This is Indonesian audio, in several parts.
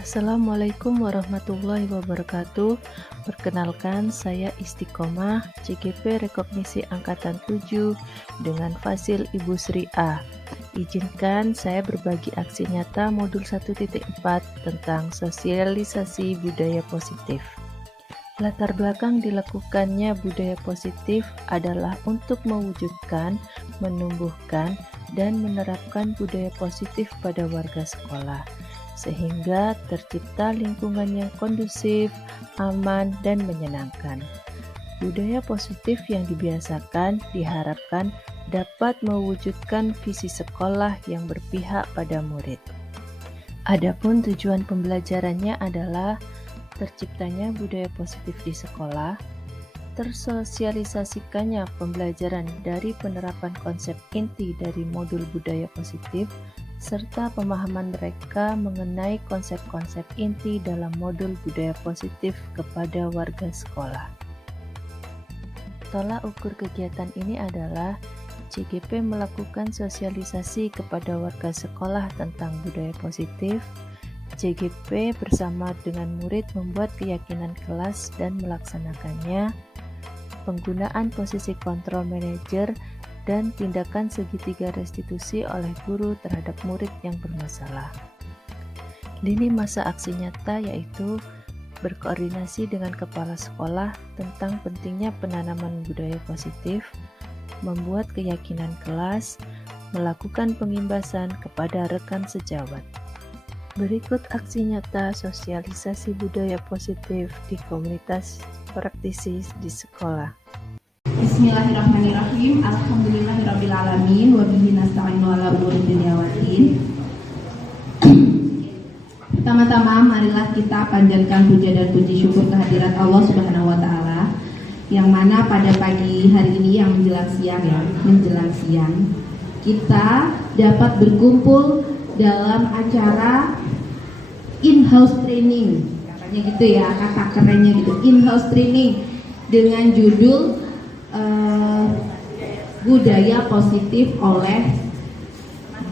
Assalamualaikum warahmatullahi wabarakatuh. Perkenalkan, saya Istiqomah, CGP Rekognisi Angkatan 7 dengan Fasil Ibu Sri A. Izinkan saya berbagi aksi nyata modul 1.4 tentang sosialisasi budaya positif. Latar belakang dilakukannya budaya positif adalah untuk mewujudkan, menumbuhkan, dan menerapkan budaya positif pada warga sekolah, sehingga tercipta lingkungan yang kondusif, aman, dan menyenangkan. Budaya positif yang dibiasakan diharapkan dapat mewujudkan visi sekolah yang berpihak pada murid. Adapun tujuan pembelajarannya adalah terciptanya budaya positif di sekolah, tersosialisasikannya pembelajaran dari penerapan konsep inti dari modul budaya positif, serta pemahaman mereka mengenai konsep-konsep inti dalam modul budaya positif kepada warga sekolah. Tolak ukur kegiatan ini adalah CGP melakukan sosialisasi kepada warga sekolah tentang budaya positif. CGP bersama dengan murid membuat keyakinan kelas dan melaksanakannya, penggunaan posisi kontrol manajer, dan tindakan segitiga restitusi oleh guru terhadap murid yang bermasalah. Lini masa aksi nyata yaitu berkoordinasi dengan kepala sekolah tentang pentingnya penanaman budaya positif, membuat keyakinan kelas, melakukan pengimbasan kepada rekan sejawat. Berikut aksi nyata sosialisasi budaya positif di komunitas praktisi di sekolah. Bismillahirrahmanirrahim. Alhamdulillahirrabbilalamin. Wabihi nasta'inu ala umuri dunya waddin. Pertama-tama marilah kita panjatkan puja dan puji syukur kehadirat Allah Subhanahu wa taala, yang mana pada pagi hari ini yang menjelang siang kita dapat berkumpul dalam acara in-house training. Katanya gitu ya, kata kerennya gitu, in-house training dengan judul budaya positif oleh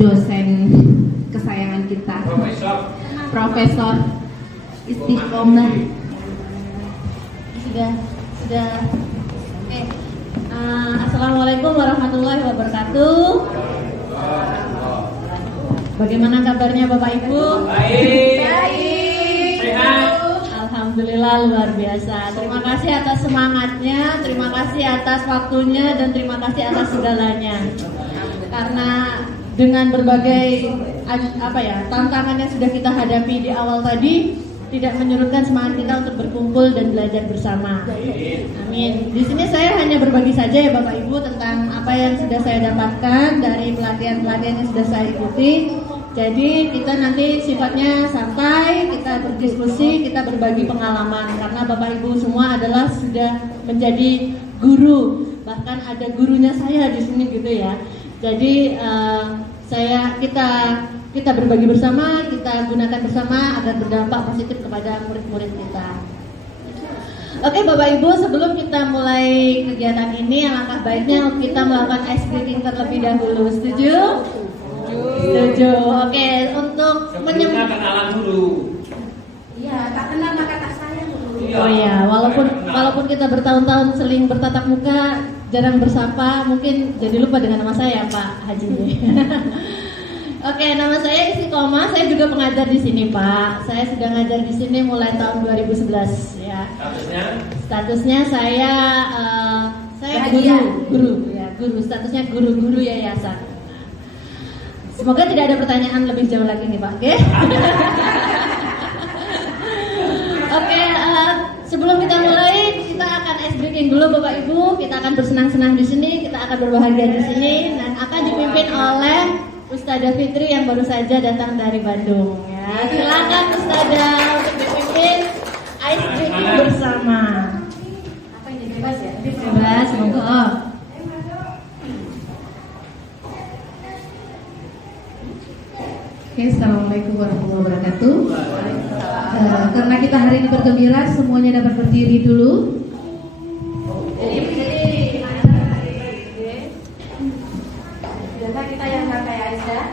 dosen kesayangan kita, Profesor Istiqomah. Sudah. Oke. Assalamualaikum warahmatullahi wabarakatuh. Bagaimana kabarnya Bapak Ibu? Baik. Sehat. Alhamdulillah, luar biasa. Terima kasih atas semangatnya, terima kasih atas waktunya, dan terima kasih atas segalanya. Karena dengan berbagai tantangan yang sudah kita hadapi di awal tadi, tidak menyurutkan semangat kita untuk berkumpul dan belajar bersama. Amin. Di sini saya hanya berbagi saja ya Bapak Ibu tentang apa yang sudah saya dapatkan dari pelatihan-pelatihan yang sudah saya ikuti. Jadi kita nanti sifatnya santai, kita berdiskusi, kita berbagi pengalaman, karena Bapak Ibu semua adalah sudah menjadi guru, bahkan ada gurunya saya di sini gitu ya. Jadi kita berbagi bersama, kita gunakan bersama agar berdampak positif kepada murid-murid kita. Oke Bapak Ibu, sebelum kita mulai kegiatan ini, alangkah baiknya kita melakukan ice breaking terlebih dahulu. Setuju? Setuju. Oke, untuk kenalan dulu. Iya, tak kenal maka tak sayang dulu. Oh iya, walaupun kita bertahun-tahun seling bertatap muka, jarang bersapa, mungkin jadi lupa dengan nama saya, Pak Haji. Oke, nama saya Istiqomah, saya juga pengajar di sini, Pak. Saya sudah ngajar di sini mulai tahun 2011 ya. Statusnya saya guru, statusnya guru yayasan. Semoga tidak ada pertanyaan lebih jauh lagi nih Pak, oke? Oke, sebelum kita mulai, kita akan ice breaking dulu Bapak Ibu. Kita akan bersenang-senang di sini, kita akan berbahagia di sini, dan akan dipimpin oleh Ustadzah Fitri yang baru saja datang dari Bandung. Ya, silakan Ustadzah untuk dipimpin ice breaking bersama. Apa ini bebas ya? Bebas, monggo. Oke, assalamualaikum warahmatullahi wabarakatuh. Karena kita hari ini bergembira, semuanya dapat berdiri dulu. Jadi biasa kita yang nggak kayak Aisyah,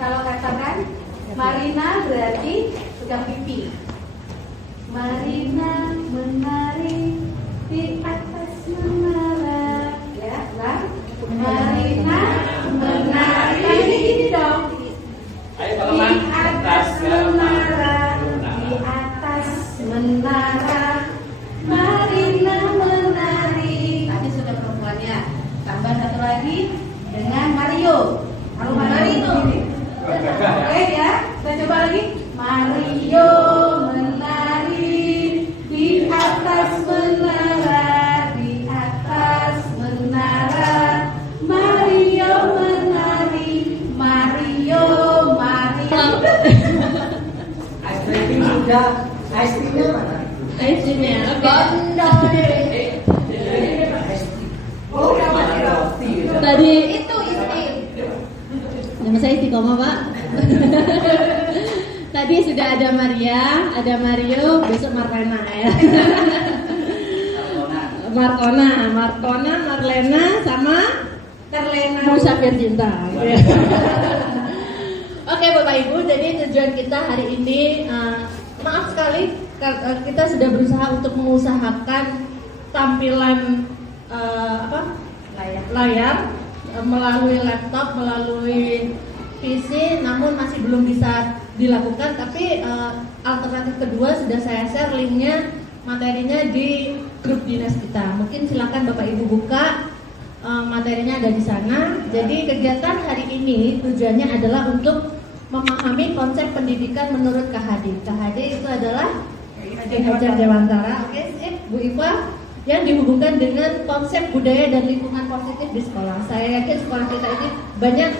kalau katakan Marina berarti siap pipi. Marina menari di atas menara. Ya, lah. Marina menari. Ini dong. Ayo Di teman, atas menara, di atas menara, Marina menari. Tadi sudah perempuannya. Tambah satu lagi dengan Mario. Kalau Mario itu, oke ya. Kita coba lagi. Mario menari di atas menara, di atas menara, Mario menari, Mario. Ice cream sudah, ice creamnya mana? Ice-nya, Oh, namanya roti. tadi itu nama saya Istiqomah Pak. Tadi sudah ada Maria, ada Mario, besok Marlena ya. Marlena, Marlena sama Terlena Musafir Cinta. Oke Bapak Ibu, jadi tujuan kita hari ini maaf sekali kita sudah berusaha untuk mengusahakan tampilan layar melalui laptop, melalui PC, namun masih belum bisa dilakukan. Tapi alternatif kedua sudah saya share linknya, materinya di grup dinas kita. Mungkin silakan Bapak Ibu buka, materinya ada di sana. Jadi kegiatan hari ini tujuannya adalah untuk memahami konsep pendidikan menurut KHD. KHD itu adalah Ki Hajar Dewantara, oke, Bu Iva, yang dihubungkan dengan konsep budaya dan lingkungan positif di sekolah. Saya yakin sekolah kita ini banyak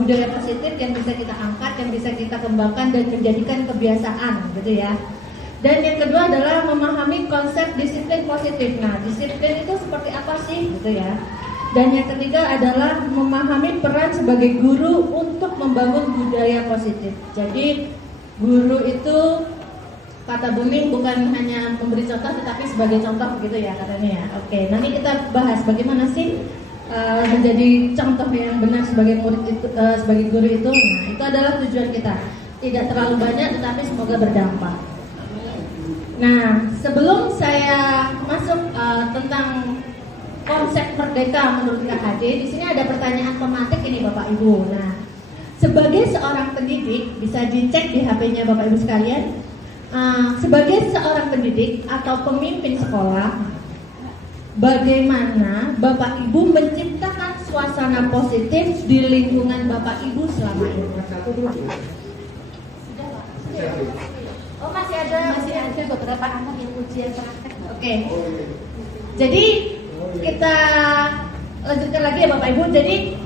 budaya positif yang bisa kita angkat, yang bisa kita kembangkan dan menjadikan kebiasaan, gitu ya. Dan yang kedua adalah memahami konsep disiplin positif. Nah, disiplin itu seperti apa sih, gitu ya. Dan yang ketiga adalah memahami peran sebagai guru untuk membangun budaya positif. Jadi guru itu kata Buning bukan hanya memberi contoh tetapi sebagai contoh gitu ya katanya ya. Oke, nanti kita bahas bagaimana sih menjadi contoh yang benar sebagai murid itu, sebagai guru itu. Nah, itu adalah tujuan kita. Tidak terlalu banyak tetapi semoga berdampak. Nah, sebelum saya masuk tentang konsep merdeka menurut KHD, di sini ada pertanyaan pematik ini Bapak Ibu. Nah, sebagai seorang pendidik bisa dicek di HP-nya Bapak Ibu sekalian. Sebagai seorang pendidik atau pemimpin sekolah, bagaimana Bapak Ibu menciptakan suasana positif di lingkungan Bapak Ibu selama ini? Oh masih ada beberapa anak yang ujian praktek. Oke. Jadi kita lanjutkan lagi ya Bapak Ibu. Jadi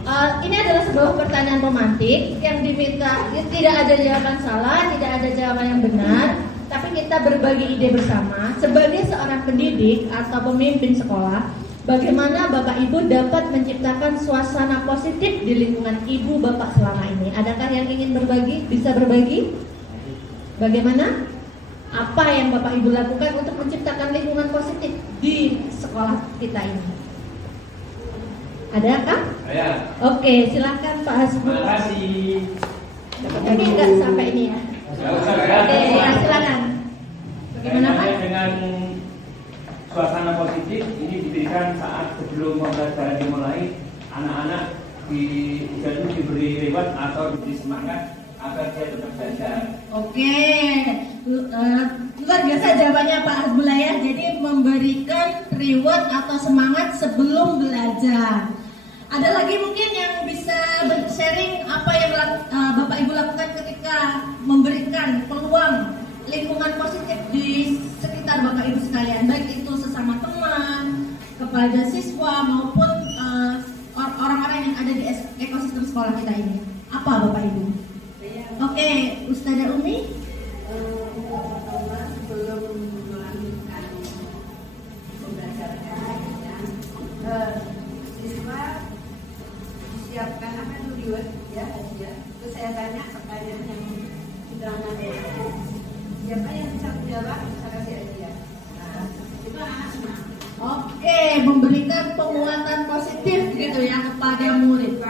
ini adalah sebuah pertanyaan romantik yang diminta, tidak ada jawaban salah, tidak ada jawaban yang benar, tapi kita berbagi ide bersama sebagai seorang pendidik atau pemimpin sekolah. Bagaimana Bapak Ibu dapat menciptakan suasana positif di lingkungan Ibu Bapak selama ini? Adakah yang ingin berbagi? Bisa berbagi? Bagaimana? Apa yang Bapak Ibu lakukan untuk menciptakan lingkungan positif di sekolah kita ini? Adakah? Saya. Oke, silakan Pak Hasbul. Terima kasih. Ini enggak sampai ini ya. Oke, ya silakan. Bagaimana Pak? Dengan suasana positif ini diberikan saat sebelum pembelajaran dimulai, anak-anak diberi reward atau diberi semangat agar dia tetap belajar. Oke, luar biasa jawabannya Pak Hasbul ya. Jadi memberikan reward atau semangat sebelum belajar. Ada lagi mungkin yang bisa sharing apa yang Bapak Ibu lakukan ketika memberikan peluang lingkungan positif di sekitar Bapak Ibu sekalian, baik itu sesama teman, kepada siswa maupun orang-orang yang ada di ekosistem sekolah kita ini. Apa Bapak Ibu? Oke, Ustazah Umi. Pertama sebelum melanjutkan pembelajaran siswa disiapkan apa dulu ya hadiah. Terus saya tanya pertanyaan yang sudah ada. Siapa yang bisa menjawab saya kasih hadiah. Nah, itu anak-anak. Oke, memberikan penguatan positif gitu ya kepada murid.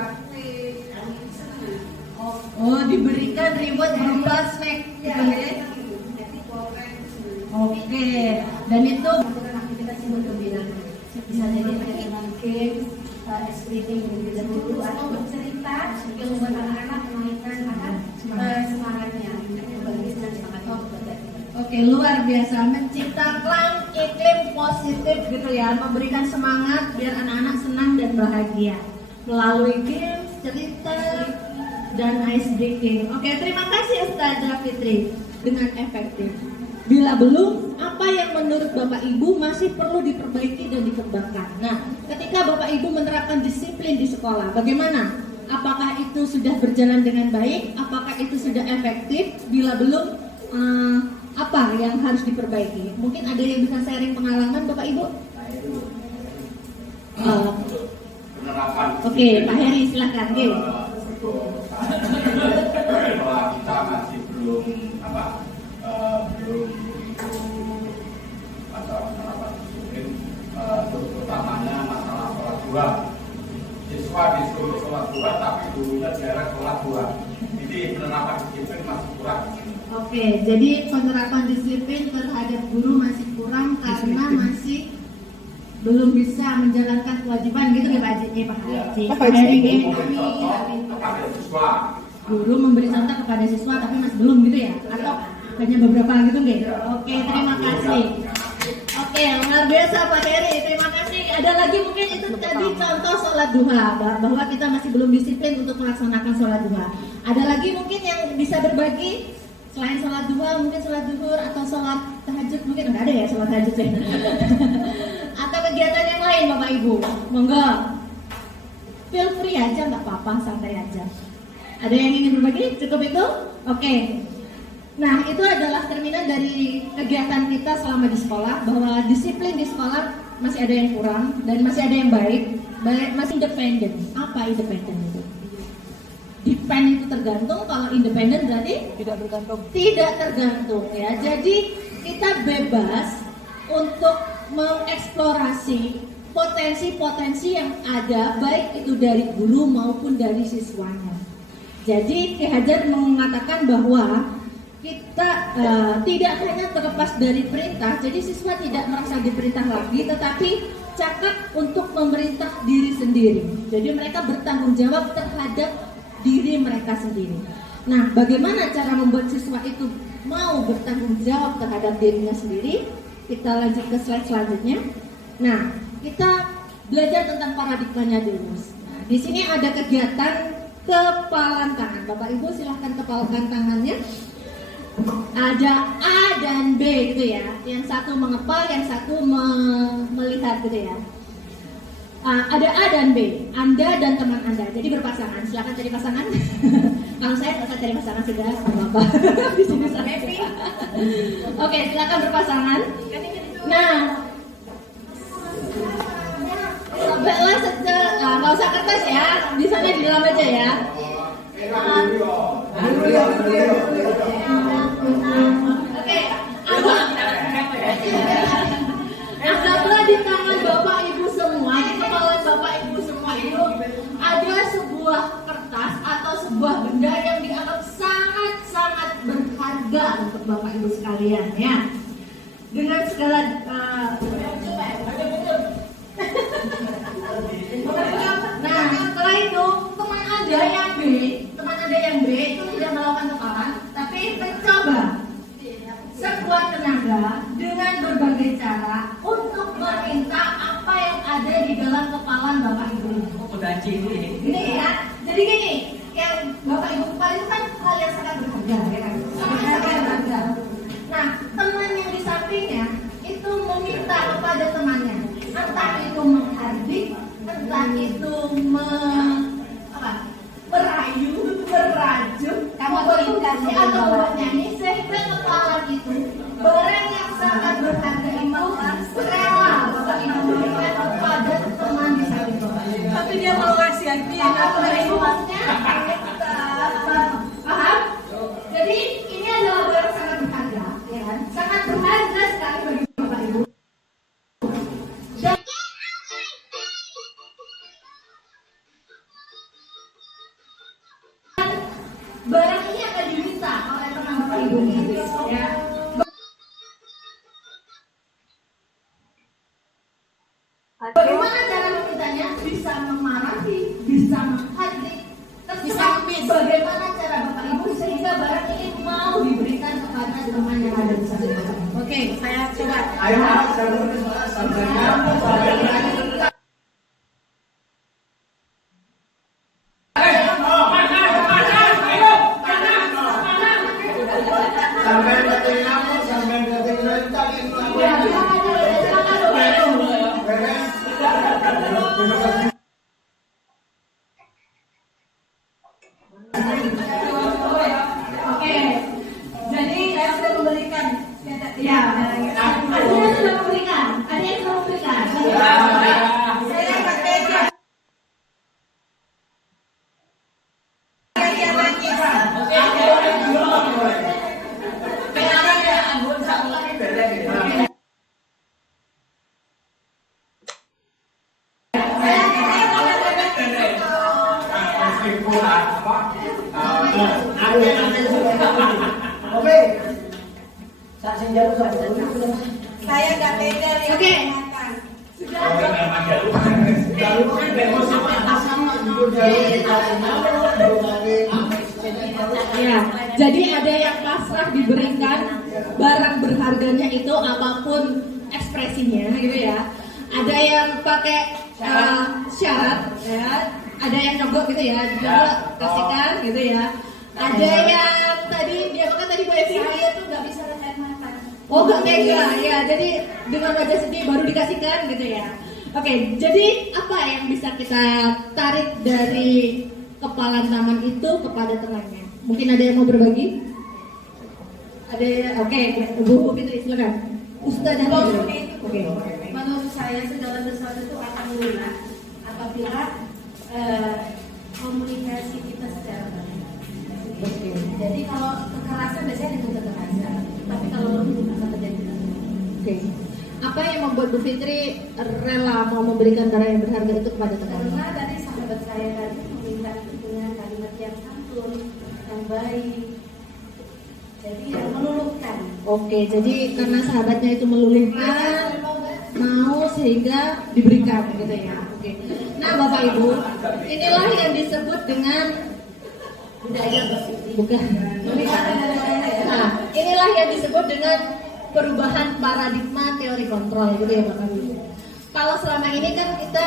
Oh, diberikan reward berupa snack gitu ya. Oke, dan itu melakukan aktivitas yang bergembira. Bisa jadi dengan games, explaining dan guru atau bercerita yang membuat anak-anak menaikkan semangatnya, berbagi dan semangatnya belajar. oke, luar biasa, menciptakan iklim positif gitu ya, memberikan semangat biar anak-anak senang dan bahagia melalui games, cerita, dan ice breaking. Oke, terima kasih Ustazah Fitri dengan efektif. Bila belum, apa yang menurut Bapak Ibu masih perlu diperbaiki dan dikembangkan? Nah, ketika Bapak Ibu menerapkan disiplin di sekolah, bagaimana? Apakah itu sudah berjalan dengan baik? Apakah itu sudah efektif? Bila belum, apa yang harus diperbaiki? Mungkin ada yang bisa sharing pengalaman Bapak Ibu? Oke, Pak Heri silakan. Sekolah kita masih belum belum masalah penerapan disiplin, terutamanya masalah sholat dua. Siswa disuruh sholat dua, tapi gurunya jarang sholat dua. Jadi penerapan disiplin masih kurang. Oke, jadi penerapan disiplin terhadap guru masih kurang karena masih belum bisa menjalankan kewajiban gitu ya Pak Haji? Pak Haji, Kepada siswa. Guru memberi contoh kepada siswa tapi masih belum gitu ya? Atau hanya beberapa gitu nggak? Oke, terima kasih. Oke, luar biasa Pak Heri, terima kasih. Ada lagi mungkin itu tadi contoh sholat duha, bahwa kita masih belum disiplin untuk melaksanakan sholat duha. Ada lagi mungkin yang bisa berbagi selain sholat duha, mungkin sholat zuhur atau sholat tahajud, mungkin nggak ada ya sholat tahajud ya? Atau kegiatan yang lain Bapak Ibu, monggo. Feel free aja, nggak apa-apa, santai aja. Ada yang ingin berbagi? Cukup itu? Oke. Nah, itu adalah cerminan dari kegiatan kita selama di sekolah, bahwa disiplin di sekolah masih ada yang kurang dan masih ada yang baik, masih independen. Apa independen itu? Depend itu tergantung, kalau independen berarti tidak bergantung. Tidak tergantung ya. Jadi kita bebas untuk mengeksplorasi potensi-potensi yang ada, baik itu dari guru maupun dari siswanya. Jadi Ki Hajar mengatakan bahwa kita tidak hanya terlepas dari perintah, jadi siswa tidak merasa diperintah lagi, tetapi cakap untuk memerintah diri sendiri. Jadi mereka bertanggung jawab terhadap diri mereka sendiri. Nah, bagaimana cara membuat siswa itu mau bertanggung jawab terhadap dirinya sendiri? Kita lanjut ke slide selanjutnya. Nah, kita belajar tentang paradigmanya dulu. Nah, di sini ada kegiatan kepalan tangan. Bapak Ibu silahkan kepalkan tangannya. Ada A dan B gitu ya. Yang satu mengepal, yang satu melihat gitu ya. Ada A dan B, Anda dan teman Anda. Jadi berpasangan. Silahkan cari pasangan. Kalau saya nggak usah cari pasangan sudah, apa-apa. Di sini saya happy. Oke, silakan berpasangan. Nah, sampailah nggak usah kertas ya. Di sana di dalam aja ya. Oke, anggaplah di tangan Bapak Ibu semua, di kepala Bapak Ibu semua itu ada sebuah kertas atau sebuah benda yang dianggap sangat-sangat berharga untuk Bapak Ibu sekalian ya. Dengan segala nah, setelah itu teman Anda yang B itu tidak melakukan kepalan, tapi mencoba sekuat tenaga dengan berbagai cara untuk meminta apa yang ada di dalam kepalan Bapak Ibu. Ini ya, jadi gini, yang Bapak Ibu kepala itu kan hal yang sangat berharga ya kan? Sangat berharga. Nah, teman yang di sampingnya itu meminta kepada temannya, entah itu menghardik, entah itu merajuk, memberintasi atau membuat nyanyi, sehingga kepalan itu barang yang sangat berharga itu rela Bapak Ibu berikan kepada teman di samping Bapak Ibu. Tapi dia mau ngasih hadiah. Bapak Ibu maksudnya paham? Jadi ini adalah barang sangat berharga, ya kan? Sangat berharga sekali bagi Bapak Ibu. Dan ada di sana. Oke, saya coba. Ayo, sampai Oke, jadi saya sudah memberikan. Ya, ada yang sudah memberikan. Ada yang sudah memberikan. Saya pakai. Oke. Sak sing jalu sak. Saya nggak beda lihat Oke. makan. Ya, jadi ada yang pasrah diberikan barang berharganya itu apapun ekspresinya gitu ya. Ada yang pakai syarat ya, ada yang nyogok gitu ya, nyogok kasihkan gitu ya. Ada yang tadi dia makan tadi Bu Evi, Saya tuh nggak bisa lihat makan. oh gak tega ya, jadi dengan wajah sedih baru dikasihkan gitu ya. Oke, jadi apa yang bisa kita tarik dari kepala taman itu kepada temannya? Mungkin ada yang mau berbagi? Ada, oke, Bu Fitri silakan. Ustaz dan Oke. Menurut saya segala sesuatu itu akan lunak apabila komunikasi kita secara baik. Jadi kalau kekerasan biasanya dengan kekerasan, tapi kalau lebih akan terjadi. Oke. Apa yang membuat Bu Fitri rela mau memberikan barang yang berharga itu kepada temannya? Karena dari sahabat saya tadi meminta itu dengan kalimat yang santun, yang baik. Jadi yang meluluhkan. Oke, jadi karena sahabatnya itu meluluhkan, mau sehingga diberikan gitu ya. Oke. Nah, Bapak Ibu, inilah yang disebut dengan budaya positif. Bukan. Nah, inilah yang disebut dengan perubahan paradigma teori kontrol gitu ya Bapak Ibu. Kalau selama ini kan kita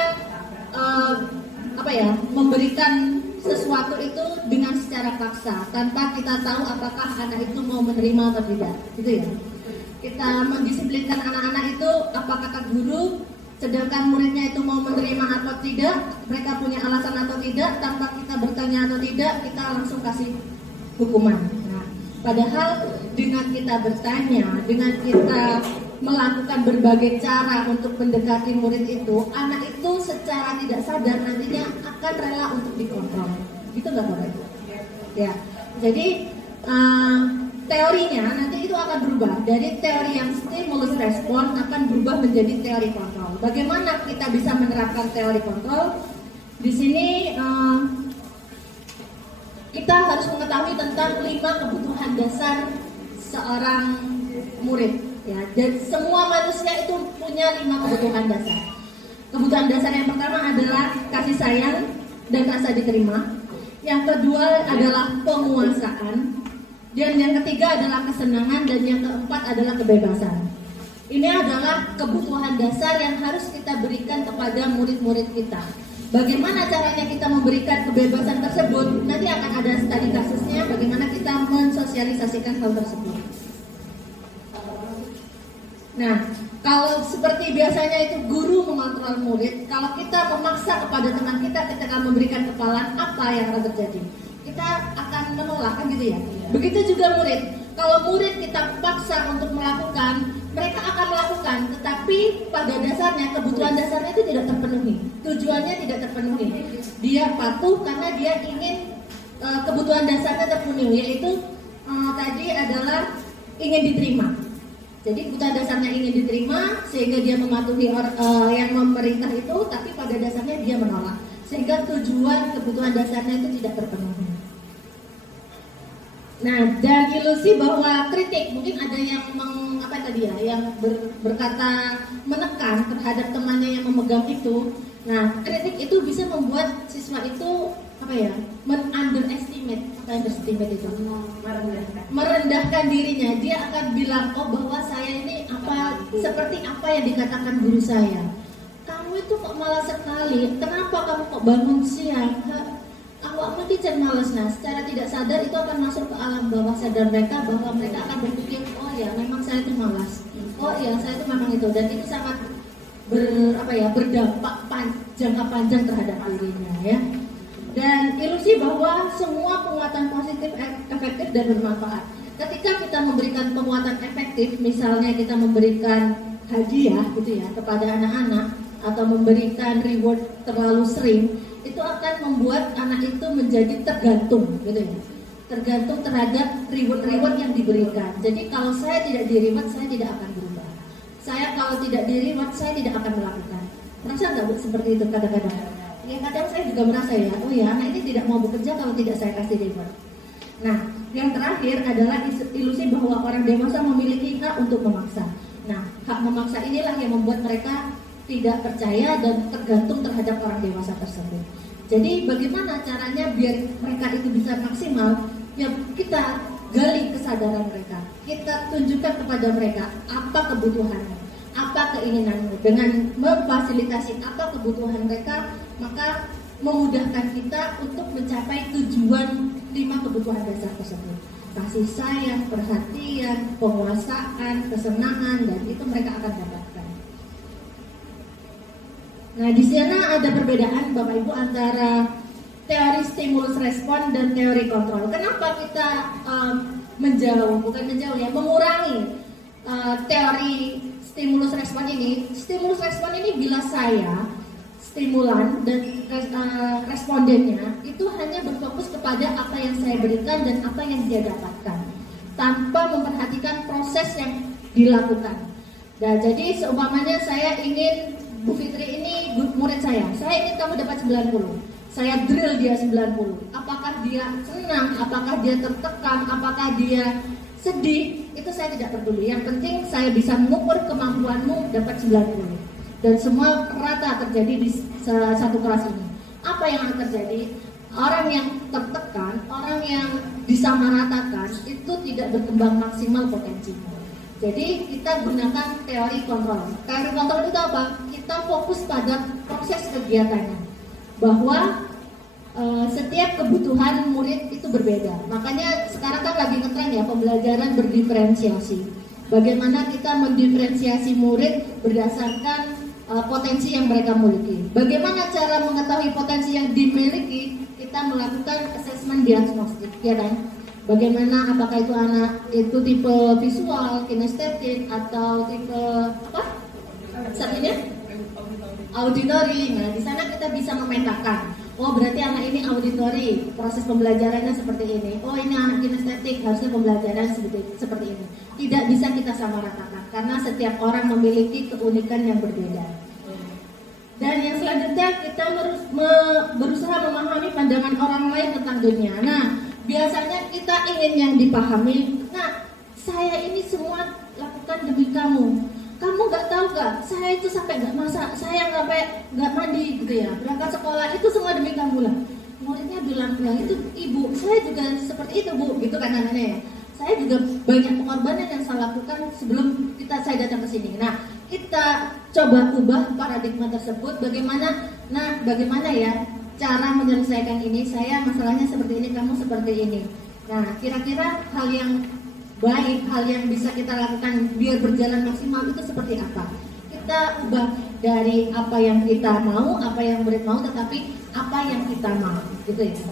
memberikan sesuatu itu dengan secara paksa tanpa kita tahu apakah anak itu mau menerima atau tidak, gitu ya. Kita mendisiplinkan anak-anak itu apa kata guru, sedangkan muridnya itu mau menerima atau tidak, mereka punya alasan atau tidak, tanpa kita bertanya atau tidak, kita langsung kasih hukuman. Nah, padahal dengan kita bertanya, dengan kita melakukan berbagai cara untuk mendekati murid itu, anak itu secara tidak sadar nantinya akan rela untuk dikontrol. Gitu nggak Bapak Ibu? Ya, jadi teorinya nanti itu akan berubah dari teori yang stimulus respon akan berubah menjadi teori kontrol. Bagaimana kita bisa menerapkan teori kontrol? Di sini kita harus mengetahui tentang 5 kebutuhan dasar seorang murid. Ya, dan semua manusia itu punya 5 kebutuhan dasar. Kebutuhan dasar yang pertama adalah kasih sayang dan rasa diterima. Yang kedua adalah penguasaan. Dan yang ketiga adalah kesenangan, dan yang keempat adalah kebebasan. Ini adalah kebutuhan dasar yang harus kita berikan kepada murid-murid kita. Bagaimana caranya kita memberikan kebebasan tersebut? Nanti akan ada studi kasusnya bagaimana kita mensosialisasikan hal tersebut. Nah, kalau seperti biasanya itu guru mengontrol murid, kalau kita memaksa kepada teman kita ketika memberikan kepalan, apa yang akan terjadi? Kita akan menolak kan gitu ya. Begitu juga murid. Kalau murid kita paksa untuk melakukan, mereka akan melakukan, tetapi pada dasarnya kebutuhan dasarnya itu tidak terpenuhi. Tujuannya tidak terpenuhi. Dia patuh karena dia ingin kebutuhan dasarnya terpenuhi, yaitu tadi adalah ingin diterima. Jadi kebutuhan dasarnya ingin diterima sehingga dia mematuhi yang memerintah itu, tapi pada dasarnya dia menolak. Sehingga tujuan kebutuhan dasarnya itu tidak terpenuhi. Nah, dan ilusi bahwa kritik, mungkin ada yang yang berkata menekan terhadap temannya yang memegang itu. Nah, kritik itu bisa membuat siswa itu underestimate, itu merendahkan dirinya. Dia akan bilang, oh bahwa saya ini seperti apa yang dikatakan guru saya. Kamu itu kok malas sekali, kenapa kamu kok bangun siang? Awakmu kican malas. Nah, secara tidak sadar itu akan masuk ke alam bawah sadar mereka, bahwa mereka akan berpikir, oh ya memang saya itu malas, oh ya saya itu memang itu, dan itu sangat berdampak jangka panjang terhadap dirinya ya. Dan ilusi bahwa semua penguatan positif efektif dan bermanfaat. Ketika kita memberikan penguatan efektif, misalnya kita memberikan hadiah gitu ya kepada anak-anak, atau memberikan reward terlalu sering, itu akan membuat anak itu menjadi tergantung gitu ya. Tergantung terhadap reward yang diberikan. Jadi kalau saya tidak di reward, saya tidak akan berubah. Saya kalau tidak di reward, saya tidak akan melakukan. Merasa nggak Bu seperti itu kadang-kadang? Ya kadang saya juga merasa ya, oh ya anak ini tidak mau bekerja kalau tidak saya kasih reward. Nah, yang terakhir adalah ilusi bahwa orang dewasa memiliki hak untuk memaksa. Nah, hak memaksa inilah yang membuat mereka tidak percaya dan tergantung terhadap orang dewasa tersebut. Jadi bagaimana caranya biar mereka itu bisa maksimal? Ya kita gali kesadaran mereka, kita tunjukkan kepada mereka apa kebutuhannya, apa keinginanmu. Dengan memfasilitasi apa kebutuhan mereka, maka memudahkan kita untuk mencapai tujuan 5 kebutuhan dasar tersebut. Kasih sayang, perhatian, penguasaan, kesenangan, dan itu mereka akan dapatkan. Nah, di sana ada perbedaan Bapak Ibu antara teori stimulus respon dan teori kontrol. Kenapa kita mengurangi teori stimulus respon ini? Stimulus respon ini bila saya stimulan dan respondennya itu hanya berfokus kepada apa yang saya berikan dan apa yang dia dapatkan, tanpa memperhatikan proses yang dilakukan. Nah, jadi seumpamanya saya ingin Bu Fitri ini murid saya ingin kamu dapat 90, saya drill dia 90. Apakah dia senang, apakah dia tertekan, apakah dia sedih, itu saya tidak peduli. Yang penting saya bisa mengukur kemampuanmu dapat 90. Dan semua rata terjadi di satu kelas ini. Apa yang akan terjadi? Orang yang tertekan, orang yang disamaratakan itu tidak berkembang maksimal potensinya. Jadi kita gunakan teori kontrol. Teori kontrol itu apa? Kita fokus pada proses kegiatannya, bahwa setiap kebutuhan murid itu berbeda. Makanya sekarang kan lagi ngetren ya pembelajaran berdiferensiasi. Bagaimana kita mendiferensiasi murid berdasarkan potensi yang mereka miliki. Bagaimana cara mengetahui potensi yang dimiliki? Kita melakukan assessment diagnostik, ya kan? Bagaimana apakah itu anak itu tipe visual, kinestetik, atau tipe apa? Satunya auditory. Nah, di sana kita bisa memetakan. Oh, berarti anak ini auditory, proses pembelajarannya seperti ini. Oh, ini anak kinestetik, harusnya pembelajaran seperti ini. Tidak bisa kita samaratakan karena setiap orang memiliki keunikan yang berbeda. Dan yang selanjutnya kita berusaha memahami pandangan orang lain tentang dunia. Nah, biasanya kita ingin yang dipahami. Nah, saya ini semua lakukan demi kamu. Kamu nggak tahu nggak? Saya itu sampai nggak masak, saya nggak mandi gitu ya. Berangkat sekolah itu semua demi kamu lah. Muridnya bilang itu ibu, saya juga seperti itu bu, gitu kan anaknya ya. Saya juga banyak pengorbanan yang saya lakukan sebelum saya datang ke sini. Nah, kita coba ubah paradigma tersebut. Bagaimana ya cara menyelesaikan ini? Saya masalahnya seperti ini, kamu seperti ini. Nah, kira-kira hal yang baik, hal yang bisa kita lakukan biar berjalan maksimal itu seperti apa? Kita ubah dari apa yang kita mau, apa yang murid mau, tetapi apa yang kita mau, gitu ya.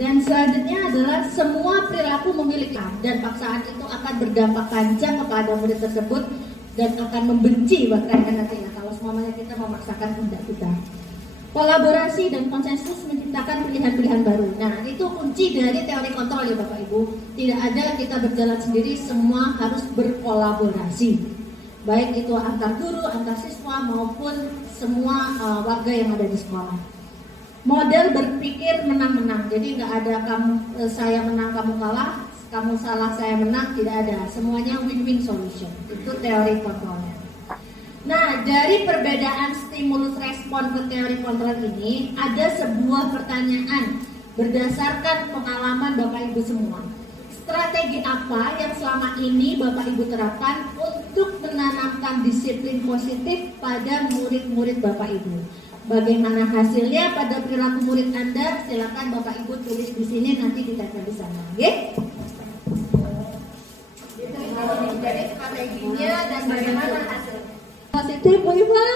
Dan selanjutnya adalah semua perilaku memiliki dan paksaan itu akan berdampak panjang kepada murid tersebut dan akan membenci bahkan nantinya kalau semuanya kita memaksakan kehendak kita. Kolaborasi dan konsensus menciptakan pilihan-pilihan baru. Nah, itu kunci dari teori kontrol ya Bapak Ibu. Tidak ada kita berjalan sendiri, semua harus berkolaborasi. Baik itu antar guru, antar siswa maupun semua warga yang ada di sekolah. Model berpikir menang-menang. Jadi nggak ada saya menang, kamu kalah, kamu salah, saya menang, tidak ada. Semuanya win-win solution. Itu teori kontrolnya. Nah, dari perbedaan stimulus respon ke teori kontrol ini ada sebuah pertanyaan berdasarkan pengalaman Bapak Ibu semua. Strategi apa yang selama ini Bapak Ibu terapkan untuk menanamkan disiplin positif pada murid-murid Bapak Ibu? Bagaimana hasilnya pada perilaku murid Anda? Silakan Bapak Ibu tulis di sini, nanti ditempel di sana, oke? Jadi strateginya dan bagaimana hasilnya? Positif, Bu Iva?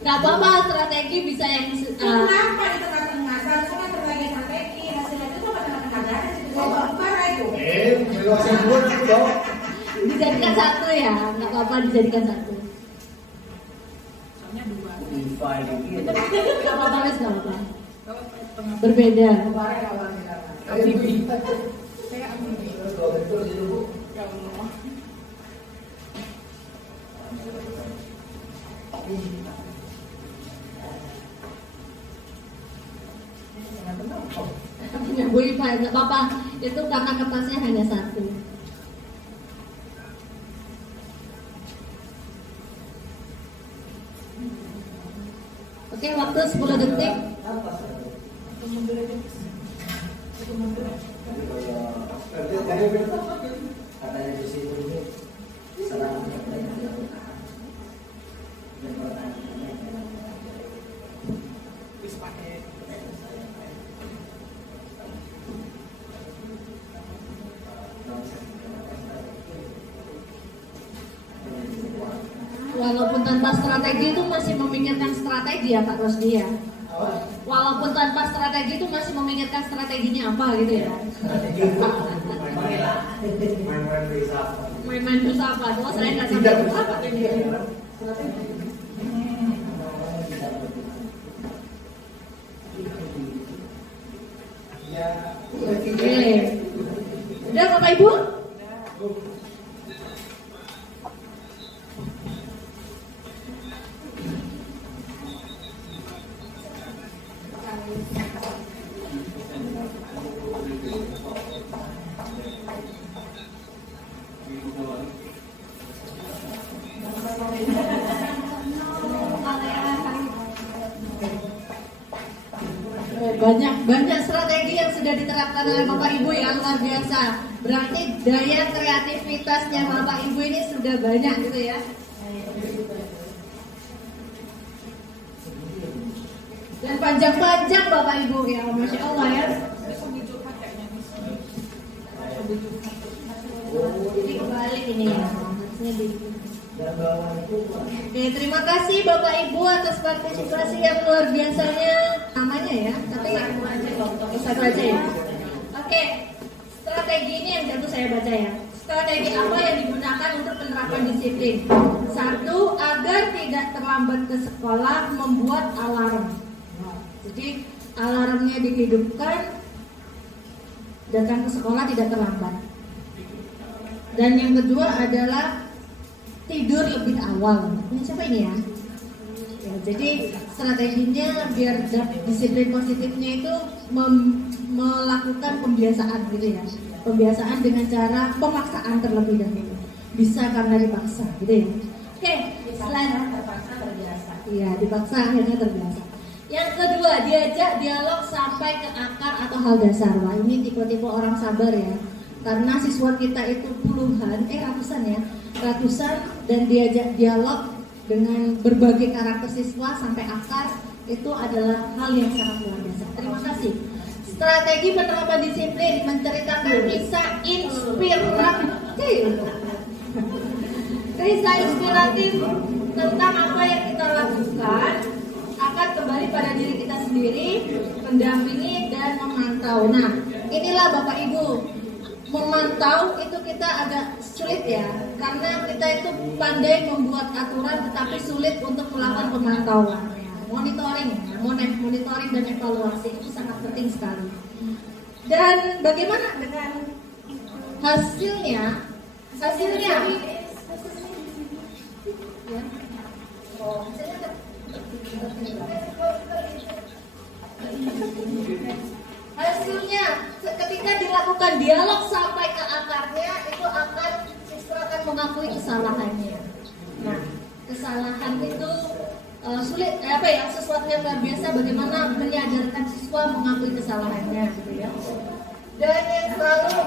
Gak apa-apa, strategi bisa yang Kenapa di tengah-tengah? Seharusnya kan berbagai strategi. Hasilnya itu sama tengah-tengah ada di Bapak itu. dijadikan satu ya, nggak apa-apa dijadikan satu. Nggak apa-apa, Mas, nggak apa-apa. Berbeda. Punya Bu Iva, nggak apa-apa. Itu karena kertasnya hanya satu. Oke, waktu 10 detik. Walaupun tanpa strategi itu masih memikirkan strategi ya Pak Rosdi ya. Walaupun tanpa strategi itu masih memikirkan strateginya apa gitu ya. Main-main filsafat. Oh, saya nggak sampai filsafat ini. Oke. Udah Bapak Ibu? Banyak strategi yang sudah diterapkan oleh Bapak Ibu ya, luar biasa. Berarti daya kreativitasnya Bapak Ibu ini sudah banyak gitu ya. Dan panjang-panjang Bapak Ibu ya, Masya Allah ya. Jadi kebalik ini ya. Oke, terima kasih Bapak Ibu atas partisipasi yang luar biasanya. Namanya ya, tapi satu aja ya. Oke, strategi ini yang tentu saya baca ya. Strategi apa yang digunakan untuk penerapan disiplin? Satu, agar tidak terlambat ke sekolah, membuat alarm. Jadi alarmnya dihidupkan, datang ke sekolah tidak terlambat. Dan yang kedua adalah tidur lebih awal. Ini siapa ini ya? Ya, jadi strateginya biar disiplin positifnya itu melakukan pembiasaan gitu ya. Pembiasaan dengan cara pemaksaan terlebih dahulu. Bisa karena dipaksa gitu ya. Oke, selain terpaksa terbiasa. iya, dipaksa akhirnya terbiasa. Yang kedua, diajak dialog sampai ke akar atau hal dasar. Wah, ini tipe-tipe orang sabar ya. Karena siswa kita itu ratusan dan diajak dialog dengan berbagai karakter siswa sampai akar, itu adalah hal yang sangat luar biasa. Terima kasih. Strategi penerapan disiplin menceritakan kisah inspiratif. Kisah inspiratif tentang apa yang kita lakukan akan kembali pada diri kita sendiri, mendampingi dan memantau. Nah, inilah Bapak Ibu, memantau itu kita agak sulit ya, karena kita itu pandai membuat aturan tetapi sulit untuk melakukan pemantauan. Monitoring dan evaluasi itu sangat penting sekali. Dan bagaimana dengan hasilnya? Hasilnya ketika dilakukan dialog sampai ke akarnya, itu akan mengakui kesalahannya. Nah, kesalahan itu sulit, sesuatu yang luar biasa bagaimana menyadarkan siswa mengakui kesalahannya, gitu ya. Dan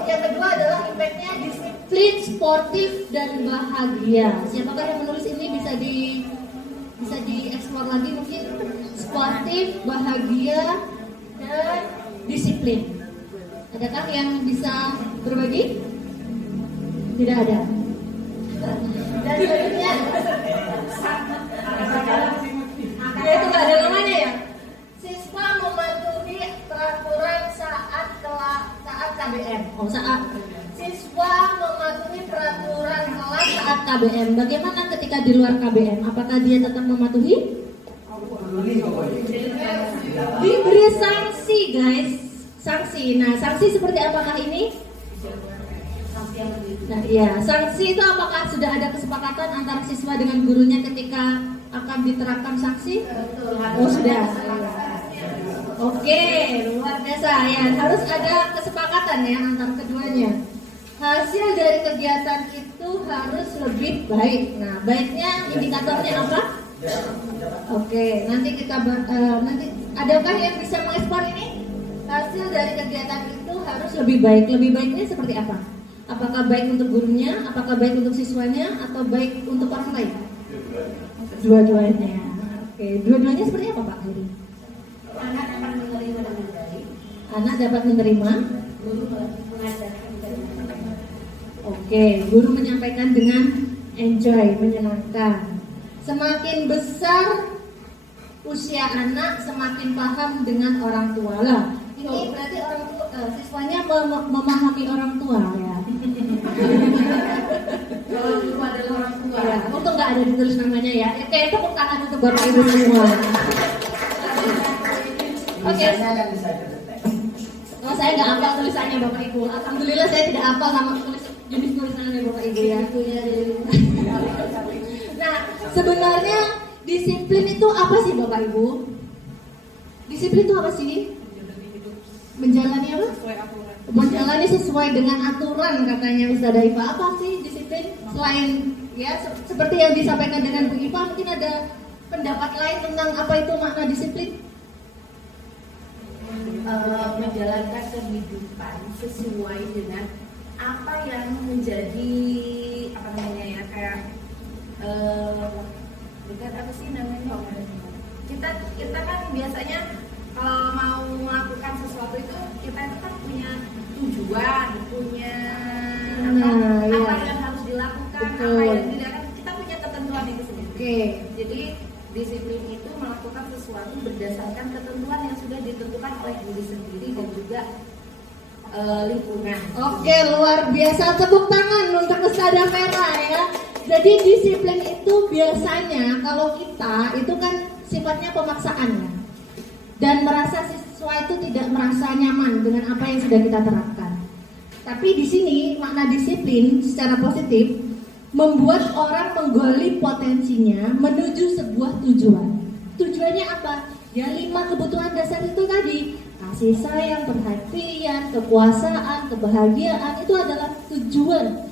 yang kedua adalah impactnya disiplin, sportif dan bahagia. Siapakah yang menulis ini bisa dieksplor lagi mungkin? Sportif, bahagia dan disiplin. Adakah yang bisa berbagi? Tidak ada. Dan selanjutnya, ya itu nggak ada namanya ya. Siswa mematuhi peraturan saat KBM. Siswa mematuhi peraturan kelas saat KBM. Bagaimana ketika di luar KBM? Apakah dia tetap mematuhi? Diberi sanksi, guys. Sanksi. Nah, sanksi seperti apakah ini? Nah, iya. Sanksi itu apakah sudah ada kesepakatan antara siswa dengan gurunya ketika akan diterapkan sanksi? Oh, sudah. Oke, luar biasa ya. Harus ada kesepakatan ya antara keduanya. Hasil dari kegiatan itu harus lebih baik. Nah, baiknya indikatornya apa? Oke, nanti kita nanti adakah yang bisa mengekspor ini? Hasil dari kegiatan itu harus lebih baik. Lebih baiknya seperti apa? Apakah baik untuk gurunya, apakah baik untuk siswanya, atau baik untuk orang lain? Dua-duanya. Oke, dua-duanya seperti apa Pak Heri? Anak akan menerima dengan baik. Anak dapat menerima. Guru mengajarkan dengan baik. Oke, guru menyampaikan dengan enjoy, menyenangkan. Semakin besar usia anak, semakin paham dengan orang tua lah. Ini berarti orang tua, siswanya memahami orang tua ya. Orang tua adalah orang tua. Ya, untung nggak ada ditulis namanya ya. Oke, tepuk tangan untuk Bapak Ibu semua. Oke. Yang bisa terdetek. Oh, saya nggak hafal tulisannya Bapak Ibu. Alhamdulillah saya tidak hafal sama jenis tulisannya Bapak Ibu ya. Nah, sebenarnya disiplin itu apa sih Bapak Ibu? Disiplin itu apa sih? Menjalani apa? Menjalani sesuai dengan aturan katanya Ustazah Iva. Apa sih disiplin? Selain ya seperti yang disampaikan dengan Bu Iva, mungkin ada pendapat lain tentang apa itu makna disiplin? Menjalankan kehidupan sesuai dengan apa yang menjadi apa namanya ya, kayak bukan apa sih namanya, kita kan biasanya kalau mau melakukan sesuatu itu kita itu kan punya tujuan, punya apa yang harus dilakukan, betul. apa yang tidak, kan kita punya ketentuan itu sendiri. Oke. Jadi disiplin itu melakukan sesuatu berdasarkan ketentuan yang sudah ditentukan oleh diri sendiri dan juga lingkungan. Oke, luar biasa. Tepuk tangan untuk Ustazah Vera ya. Jadi disiplin itu biasanya kalau kita itu kan sifatnya pemaksaan ya. Dan merasa siswa itu tidak merasa nyaman dengan apa yang sudah kita terapkan. Tapi di sini makna disiplin secara positif membuat orang menggali potensinya menuju sebuah tujuan. Tujuannya apa? Ya 5 kebutuhan dasar itu tadi. Kasih sayang, perhatian, kekuasaan, kebahagiaan itu adalah tujuan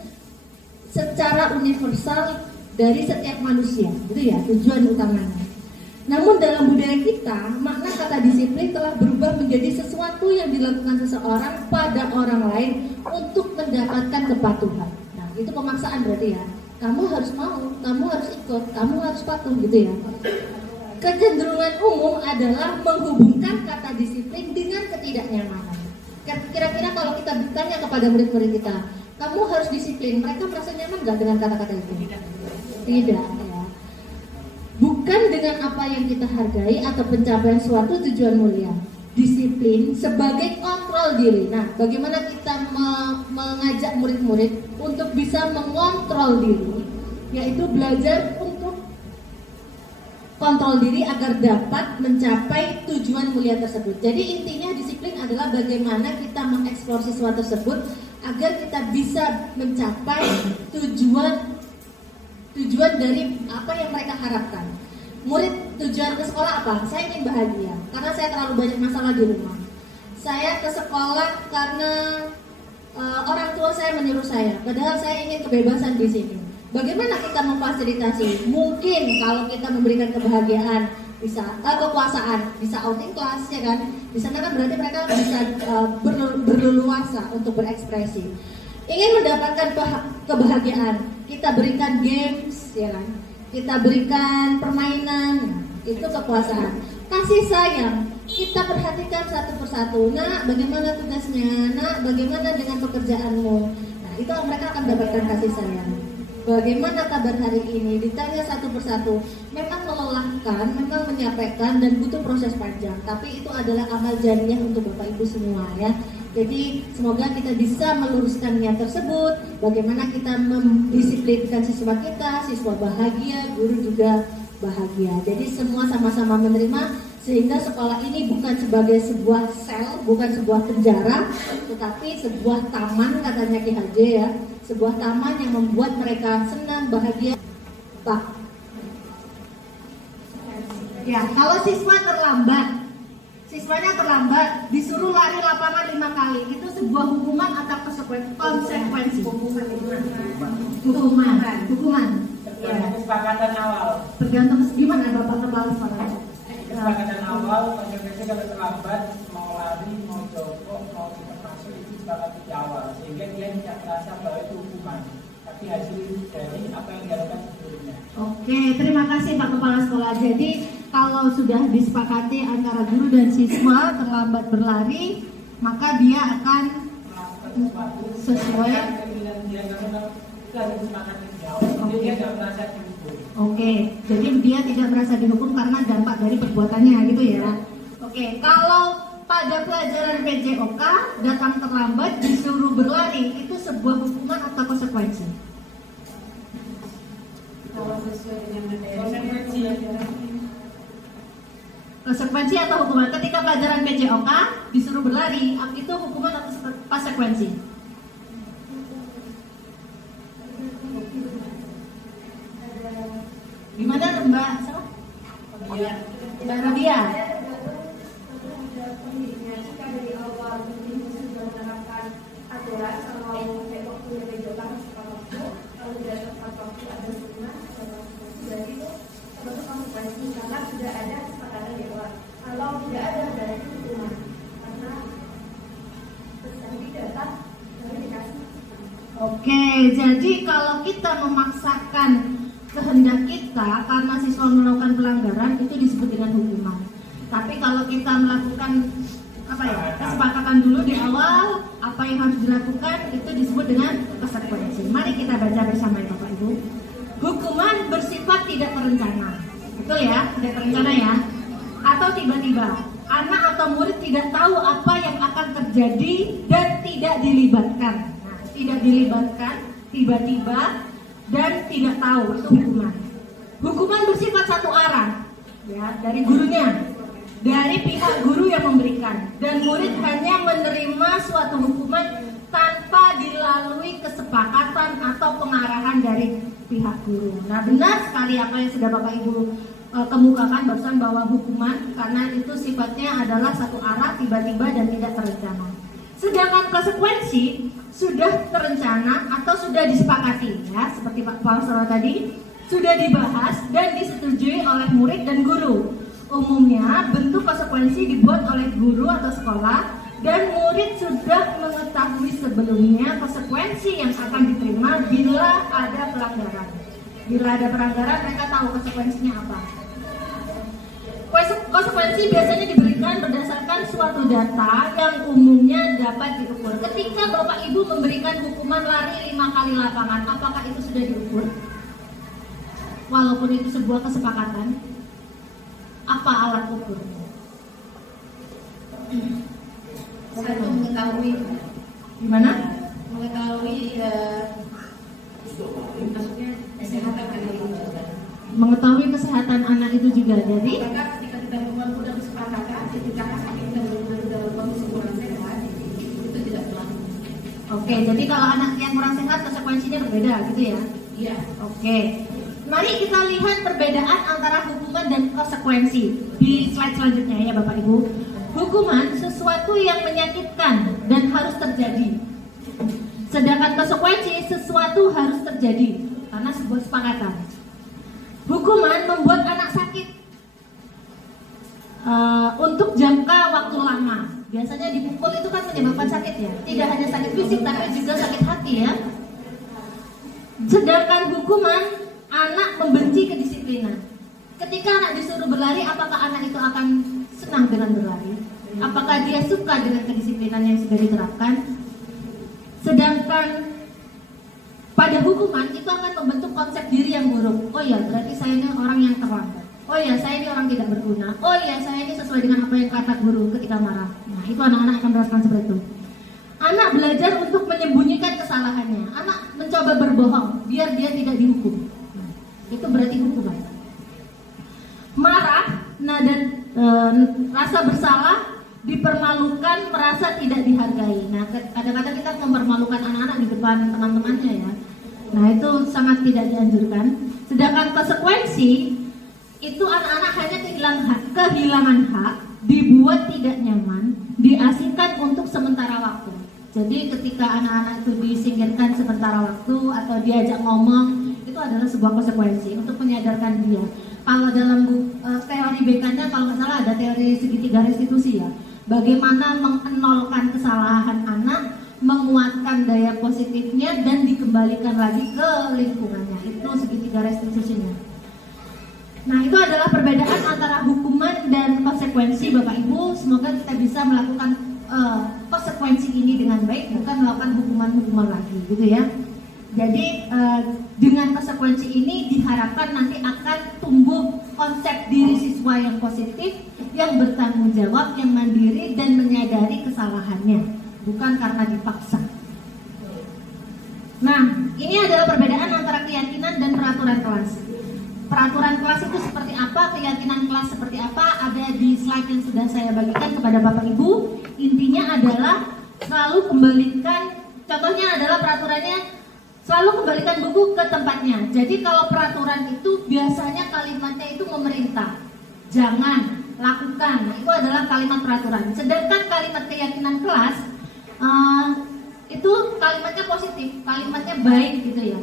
secara universal dari setiap manusia, gitu ya, tujuan utamanya. Namun dalam budaya kita, makna kata disiplin telah berubah menjadi sesuatu yang dilakukan seseorang pada orang lain untuk mendapatkan kepatuhan. Nah, itu pemaksaan berarti ya. Kamu harus mau, kamu harus ikut, kamu harus patuh gitu ya. Kecenderungan umum adalah menghubungkan kata disiplin dengan ketidaknyamanan. Kira-kira kalau kita bertanya kepada murid-murid kita, kamu harus disiplin, mereka merasa nyaman nggak dengan kata-kata itu? Tidak ya. Bukan dengan apa yang kita hargai atau pencapaian suatu tujuan mulia. Disiplin sebagai kontrol diri. Nah, bagaimana kita mengajak murid-murid untuk bisa mengontrol diri, yaitu belajar untuk kontrol diri agar dapat mencapai tujuan mulia tersebut. Jadi intinya disiplin adalah bagaimana kita mengeksplor siswa tersebut agar kita bisa mencapai tujuan dari apa yang mereka harapkan. Murid tujuan ke sekolah apa? Saya ingin bahagia karena saya terlalu banyak masalah di rumah. Saya ke sekolah karena orang tua saya menyuruh saya, padahal saya ingin kebebasan di sini. Bagaimana kita memfasilitasi? Mungkin kalau kita memberikan kebahagiaan, bisa kekuasaan, bisa outing class ya kan? Di sana kan berarti mereka bisa berleluasa untuk berekspresi. Ingin mendapatkan kebahagiaan, kita berikan games ya kan? Kita berikan permainan, itu kekuasaan. Kasih sayang, kita perhatikan satu persatu. Nak, bagaimana tugasnya? Nak, bagaimana dengan pekerjaanmu? Nah, itu mereka akan mendapatkan kasih sayang. Bagaimana kabar hari ini? Ditanya satu persatu. Memang melelahkan, memang menyampaikan dan butuh proses panjang. Tapi itu adalah amal jariah untuk Bapak Ibu semua ya. Jadi semoga kita bisa meluruskan niat tersebut. Bagaimana kita mendisiplinkan siswa kita, siswa bahagia, guru juga bahagia. Jadi semua sama-sama menerima sehingga sekolah ini bukan sebagai sebuah sel, bukan sebuah penjara, tetapi sebuah taman katanya Ki Haji ya, sebuah taman yang membuat mereka senang, bahagia. Pak. Ya, kalau siswanya terlambat, disuruh lari lapangan 5 kali, itu sebuah hukuman atau konsekuensi? Hukuman. Kesepakatan awal. Tergantung gimana Bapak kepala sekolah. Kesepakatan awal, konsekuensi kalau terlambat mau lari, mau jongkok, mau cepat masuk itu disepakati di awal, sehingga dia tidak merasa bahwa itu hukuman, tapi hasil dari apa yang dilakukan sebelumnya. Oke, terima kasih Pak Kepala Sekolah. Jadi kalau sudah disepakati antara guru dan siswa terlambat berlari, maka dia akan sesuai. Dia tidak merasa dihukum. Oke, jadi dia tidak merasa dihukum karena dampak dari perbuatannya gitu ya. Oke, kalau pada pelajaran PJOK datang terlambat disuruh berlari, itu sebuah hukuman atau konsekuensi? Kalau sesuai dengan materi Konsekuensi atau hukuman? Ketika pelajaran PJOK disuruh berlari, itu hukuman atau konsekuensi? Gimana Mbak? Mbak Rabia? jika dari awal sudah menerapkan aturan sama waktu yang dijalankan setelah waktu, kalau tidak tepat waktu ada sunnah, jadi itu termasuk konsekuensi karena sudah ada kesepakatan di awal. Kalau tidak ada berarti hukuman karena tidak datang dari dikasih. Oke, jadi kalau kita memaksakan kehendak kita karena siswa melakukan pelanggaran itu disebut dengan hukuman. Tapi kalau kita melakukan kesepakatan dulu di awal apa yang harus dilakukan itu disebut dengan konsekuensi. Mari kita baca bersama ya Bapak Ibu. Hukuman bersifat tidak terencana. Betul ya? Tidak terencana ya. Atau tiba-tiba anak atau murid tidak tahu apa yang akan terjadi dan tidak dilibatkan. Nah, tidak dilibatkan tiba-tiba dan tidak tahu itu hukuman. Hukuman bersifat satu arah ya, dari gurunya, dari pihak guru yang memberikan, dan murid hanya menerima suatu hukuman tanpa dilalui kesepakatan atau pengarahan dari pihak guru. Nah, benar sekali apa yang sudah Bapak Ibu kemukakan barusan bahwa hukuman karena itu sifatnya adalah satu arah, tiba-tiba dan tidak terencana. Sedangkan konsekuensi sudah terencana atau sudah disepakati ya, seperti Pak Kepala tadi sudah dibahas dan disetujui oleh murid dan guru. Umumnya bentuk konsekuensi dibuat oleh guru atau sekolah dan murid sudah mengetahui sebelumnya konsekuensi yang akan diterima bila ada pelanggaran. Bila ada pelanggaran mereka tahu konsekuensinya apa. Konsekuensi biasanya diberikan berdasarkan suatu data yang umumnya dapat diukur. Ketika Bapak Ibu memberikan hukuman lari 5 kali lapangan, apakah itu sudah diukur? Walaupun itu sebuah kesepakatan, apa alat ukurnya? Satu mengetahui Gimana? mengetahui maksudnya kesehatan anak itu. Mengetahui kesehatan anak itu juga. Jadi Maka ketika kita membuat udah kesepakatan, ketika kita benar-benar dalam kondisi kurang sehat, itu tidak berlaku. oke, jadi kalau anak yang kurang sehat konsekuensinya berbeda gitu ya? Iya. Oke. Mari kita lihat perbedaan antara hukuman dan konsekuensi di slide selanjutnya ya Bapak Ibu. Hukuman sesuatu yang menyakitkan dan harus terjadi. Sedangkan konsekuensi, sesuatu harus terjadi karena sebuah sepakatan. Hukuman membuat anak sakit untuk jangka waktu lama. Biasanya dipukul itu kan menyebabkan sakit ya. Tidak hanya sakit fisik tapi juga sakit hati ya. Sedangkan hukuman, anak membenci kedisiplinan. Ketika anak disuruh berlari, apakah anak itu akan senang dengan berlari? Apakah dia suka dengan kedisiplinan yang sudah diterapkan? Sedangkan pada hukuman itu akan membentuk konsep diri yang buruk. Oh ya, berarti saya ini orang yang terlambat. Oh ya, saya ini orang tidak berguna. Oh ya, saya ini sesuai dengan apa yang kata guru ketika marah. Nah, itu anak-anak akan merasakan seperti itu. Anak belajar untuk menyembunyikan kesalahannya. Anak mencoba berbohong biar dia tidak dihukum. Nah, itu berarti hukuman. Marah, nah dan rasa bersalah, dipermalukan, merasa tidak dihargai. Nah, kadang-kadang kita mempermalukan anak-anak di depan teman-temannya ya. Nah, itu sangat tidak dianjurkan. Sedangkan konsekuensi itu anak-anak hanya kehilangan hak, dibuat tidak nyaman, diasingkan untuk sementara waktu. Jadi ketika anak-anak itu disingkirkan sementara waktu atau diajak ngomong, itu adalah sebuah konsekuensi untuk menyadarkan dia. Kalau dalam teori BK-nya, kalau nggak salah ada teori segitiga restitusi ya. Bagaimana mengenolkan kesalahan anak, menguatkan daya positifnya dan dikembalikan lagi ke lingkungannya. Itu segitiga restitusinya. Nah, itu adalah perbedaan antara hukuman dan konsekuensi Bapak Ibu. Semoga kita bisa melakukan konsekuensi ini dengan baik, bukan melakukan hukuman-hukuman lagi gitu ya. Jadi dengan konsekuensi ini diharapkan nanti akan tumbuh konsep diri siswa yang positif, yang bertanggung jawab, yang mandiri dan menyadari kesalahannya, bukan karena dipaksa. Nah, ini adalah perbedaan antara keyakinan dan peraturan kelas. Peraturan kelas itu seperti apa, keyakinan kelas seperti apa, ada di slide yang sudah saya bagikan kepada Bapak Ibu. Intinya adalah selalu kembalikan, contohnya adalah peraturannya selalu kembalikan buku ke tempatnya. Jadi kalau peraturan itu biasanya kalimatnya itu memerintah, jangan, lakukan. Nah, itu adalah kalimat peraturan. Sedangkan kalimat keyakinan kelas itu kalimatnya positif, kalimatnya baik gitu ya.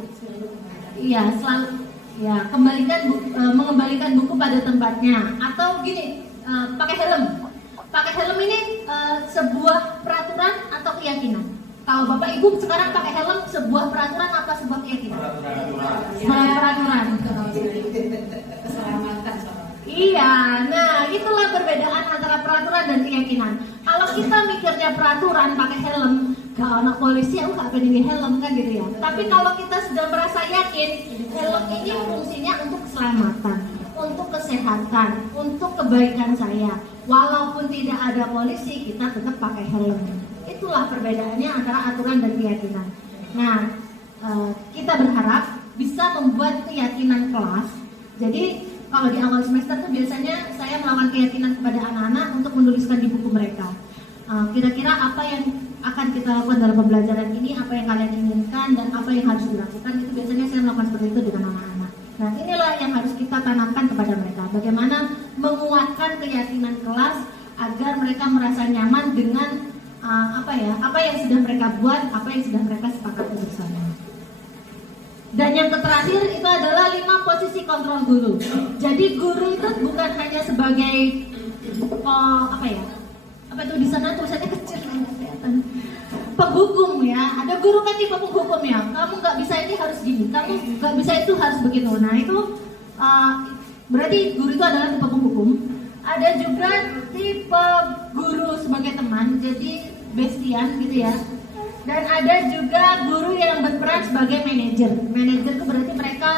Iya, selalu ya mengembalikan buku pada tempatnya. Atau gini, pakai helm. Pakai helm ini sebuah peraturan atau keyakinan. Kalau Bapak Ibu sekarang pakai helm, sebuah peraturan apa sebuah keyakinan? Sebuah peraturan. Keselamatan. Iya, nah itulah perbedaan antara peraturan dan keyakinan. Kalau kita mikirnya peraturan pakai helm, kalau anak polisi aku gak pengen helm kan gitu ya. Tapi kalau kita sudah merasa yakin, helm ini fungsinya untuk keselamatan, untuk kesehatan, untuk kebaikan saya. Walaupun tidak ada polisi, kita tetap pakai helm. Itulah perbedaannya antara aturan dan keyakinan. Nah, kita berharap bisa membuat keyakinan kelas. Jadi kalau di awal semester tuh biasanya saya melakukan keyakinan kepada anak-anak untuk menuliskan di buku mereka. Kira-kira apa yang akan kita lakukan dalam pembelajaran ini, apa yang kalian inginkan dan apa yang harus dilakukan, itu biasanya saya melakukan seperti itu dengan anak-anak. Nah, inilah yang harus kita tanamkan kepada mereka. Bagaimana menguatkan keyakinan kelas agar mereka merasa nyaman dengan apa yang sudah mereka buat, apa yang sudah mereka sepakati bersama. Dan yang terakhir itu adalah 5 posisi kontrol guru. Jadi guru itu bukan hanya sebagai apa itu di sana tulisannya kecil penghukum ya. Ada guru kan tipe penghukum ya. Kamu nggak bisa ini harus gini, kamu nggak bisa itu harus begitu. Nah itu berarti guru itu adalah tipe penghukum. Ada juga tipe guru sebagai teman, jadi bestian gitu ya. Dan ada juga guru yang berperan sebagai manajer. Manajer itu berarti mereka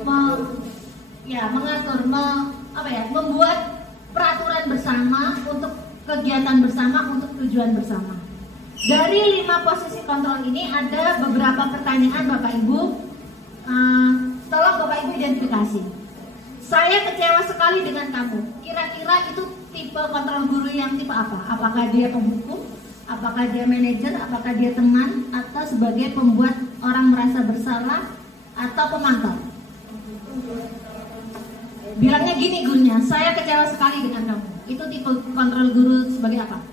mengatur, membuat peraturan bersama untuk kegiatan bersama, untuk tujuan bersama. Dari 5 posisi kontrol ini ada beberapa pertanyaan Bapak Ibu. Tolong Bapak Ibu identifikasi. Saya kecewa sekali dengan kamu. Kira-kira itu tipe kontrol guru yang tipe apa? Apakah dia penghukum? Apakah dia manajer, apakah dia teman, atau sebagai pembuat orang merasa bersalah, atau pemantau? Bilangnya gini gurunya, saya kecewa sekali dengan kamu. Itu tipe kontrol guru sebagai apa?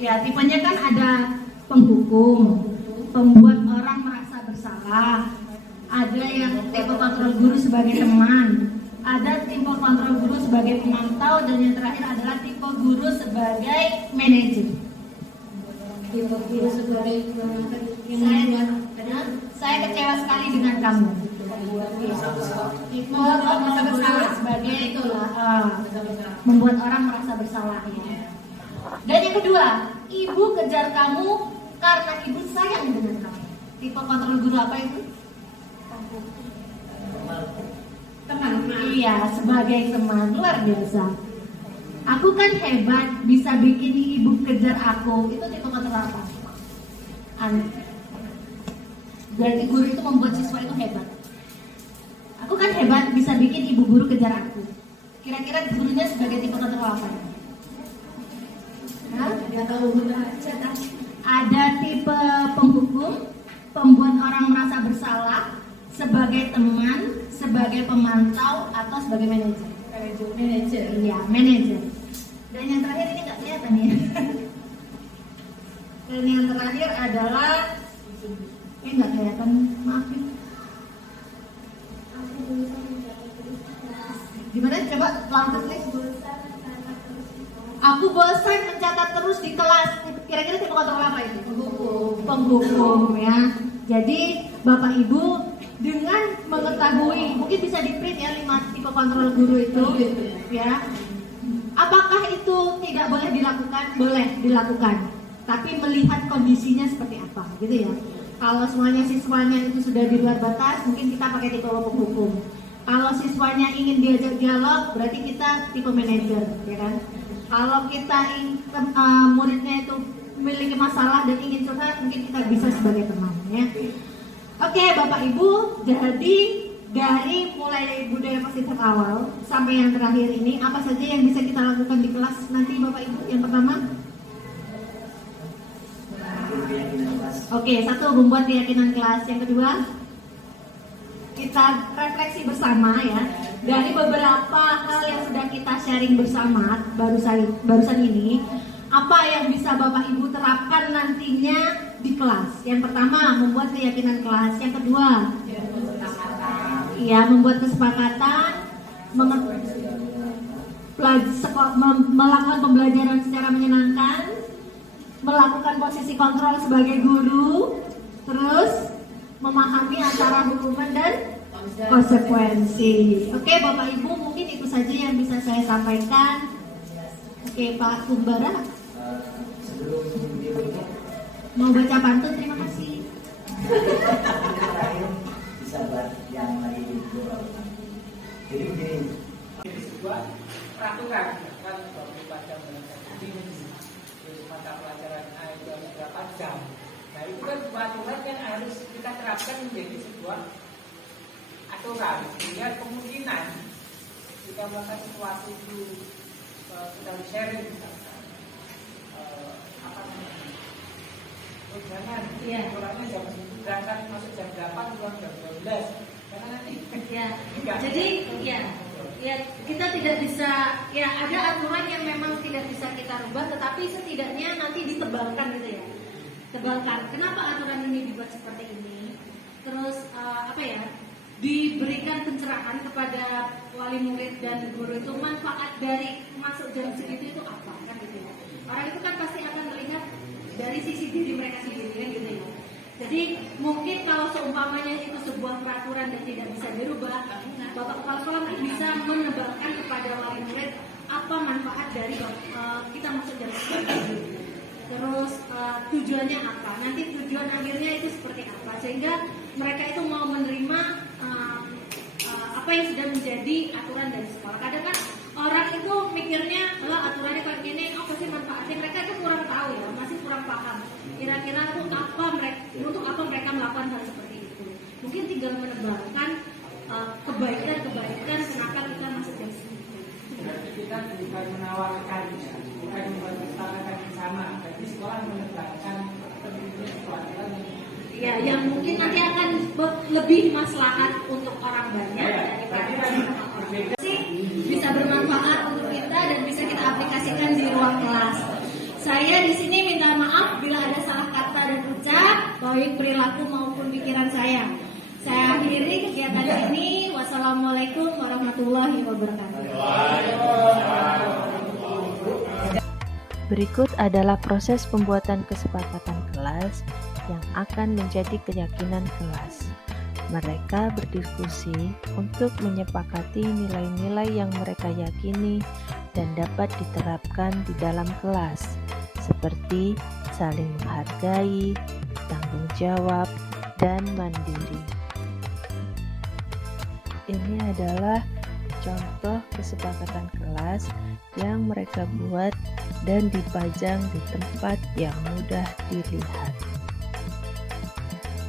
Ya, tipenya kan ada penghukum, pembuat orang merasa bersalah, ada yang tipe kontrol guru sebagai teman, ada tipe kontrol guru sebagai pemantau, dan yang terakhir adalah tipe guru sebagai manajer. Tipe guru sebagai saya kecewa sekali dengan kamu. Tipe merasa bersalah sebagai membuat orang merasa bersalah. Ya. Dan yang kedua, ibu kejar kamu karena ibu sayang dengan kamu. Tipe kontrol guru apa itu? Teman. Iya, sebagai teman, luar biasa. Aku kan hebat, bisa bikin ibu kejar aku. Itu tipe kontrol apa? Berarti guru itu membuat siswa itu hebat. Aku kan hebat, bisa bikin ibu guru kejar aku. Kira-kira gurunya sebagai tipe kontrol apa? Ada tipe penghukum, pembuat orang merasa bersalah, sebagai teman, sebagai pemantau, atau sebagai manajer. Manajer. Iya, manajer. Dan yang terakhir ini nggak kelihatan ya. Dan yang terakhir adalah nggak kelihatan, maafin. Gimana? Coba lanjut nih. Aku bosan mencatat terus di kelas. Kira-kira tipe kontrol apa itu? Penghukum ya. Jadi Bapak Ibu dengan mengetahui, mungkin bisa di print ya 5 tipe kontrol guru itu ya. Apakah itu tidak boleh dilakukan? Boleh dilakukan. Tapi melihat kondisinya seperti apa gitu ya. Kalau semuanya siswanya itu sudah di luar batas, mungkin kita pakai tipe penghukum. Kalau siswanya ingin diajak dialog, berarti kita tipe manajer, ya kan? Kalau kita muridnya itu memiliki masalah dan ingin curhat, mungkin kita bisa sebagai teman, ya. Oke, Bapak Ibu, jadi dari mulai budaya positif awal sampai yang terakhir ini, apa saja yang bisa kita lakukan di kelas nanti, Bapak Ibu? Yang pertama, oke, 1 membuat keyakinan kelas. Yang kedua, kita refleksi bersama ya dari beberapa hal yang sudah kita sharing bersama barusan ini, apa yang bisa Bapak Ibu terapkan nantinya di kelas. Yang pertama, membuat keyakinan kelas. Yang kedua, membuat kesepakatan, melakukan pembelajaran secara menyenangkan, melakukan posisi kontrol sebagai guru, terus memahami antara hukuman dan konsekuensi. Oke, Bapak Ibu, mungkin itu saja yang bisa saya sampaikan. Oke, Pak Kumbara, mau baca pantun? Terima kasih. Bisa buat yang lagi jadi begini. Sebuah peraturan kan baca mata pelajaran A itu harus berapa jam. Nah itu kan peraturan kan harus kita terapkan menjadi sebuah aturan, sehingga kemungkinan kita melakukan sesuatu itu kita sharing misalkan apa namanya, jangan orangnya jam berangkat masuk jam 8 pulang jam 12 karena nanti jadi kita tidak bisa ada aturan yang memang tidak bisa kita rubah, tetapi setidaknya nanti ditebalkan gitu ya. Tebalkan. Kenapa aturan ini dibuat seperti ini? Terus diberikan pencerahan kepada wali murid dan guru itu, manfaat dari masuk jam segitu itu apa kan gitu ya. Orang itu kan pasti akan melihat dari sisi diri mereka sendiri kan gitu ya. Jadi mungkin kalau seumpamanya itu sebuah peraturan dan tidak bisa dirubah, Bapak Kepala Sekolah bisa menebalkan kepada wali murid apa manfaat dari kita masuk jam segitu. Terus tujuannya apa? Nanti tujuan akhirnya itu seperti apa? Sehingga mereka itu mau menerima apa yang sudah menjadi aturan dari sekolah. Kadang kan orang itu mikirnya, aturannya kayak gini, apa sih manfaatnya? Mereka itu kurang tahu ya, masih kurang paham. Kira-kira untuk apa mereka melakukan hal seperti itu? Mungkin tinggal menebarkan kebaikan kenapa kita masuk dari situ. kita bukan menawarkan, bukan mempertahankan bersama, tapi sekolah menebarkan pelajaran yang mungkin nanti akan lebih maslahat untuk orang banyak daripada sih bisa bermanfaat untuk kita dan bisa kita aplikasikan di ruang kelas. Saya di sini minta maaf bila ada salah kata dan ucap, baik perilaku maupun pikiran saya. Saya akhiri kegiatan ini. Wassalamualaikum warahmatullahi wabarakatuh. Berikut adalah proses pembuatan kesepakatan kelas yang akan menjadi keyakinan kelas. Mereka berdiskusi untuk menyepakati nilai-nilai yang mereka yakini dan dapat diterapkan di dalam kelas, seperti saling menghargai, tanggung jawab, dan mandiri. Ini adalah contoh kesepakatan kelas yang mereka buat dan dipajang di tempat yang mudah dilihat.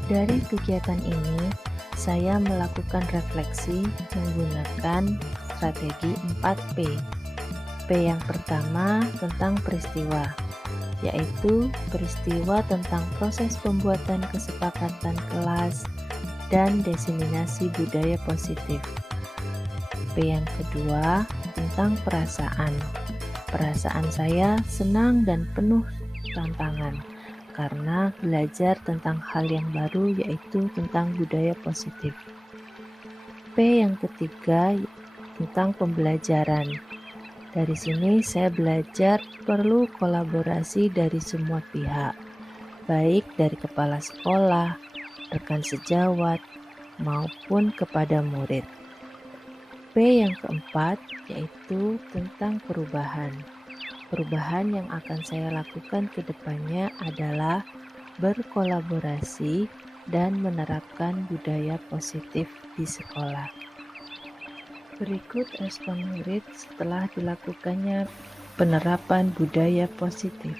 Dari kegiatan ini, saya melakukan refleksi menggunakan strategi 4P. P yang pertama tentang peristiwa, yaitu peristiwa tentang proses pembuatan kesepakatan kelas dan diseminasi budaya positif. P yang kedua tentang perasaan. Perasaan saya senang dan penuh tantangan karena belajar tentang hal yang baru, yaitu tentang budaya positif. P yang ketiga tentang pembelajaran. Dari sini saya belajar perlu kolaborasi dari semua pihak, baik dari kepala sekolah, rekan sejawat, maupun kepada murid. P yang keempat yaitu tentang perubahan. Perubahan yang akan saya lakukan ke depannya adalah berkolaborasi dan menerapkan budaya positif di sekolah. Berikut respon murid setelah dilakukannya penerapan budaya positif.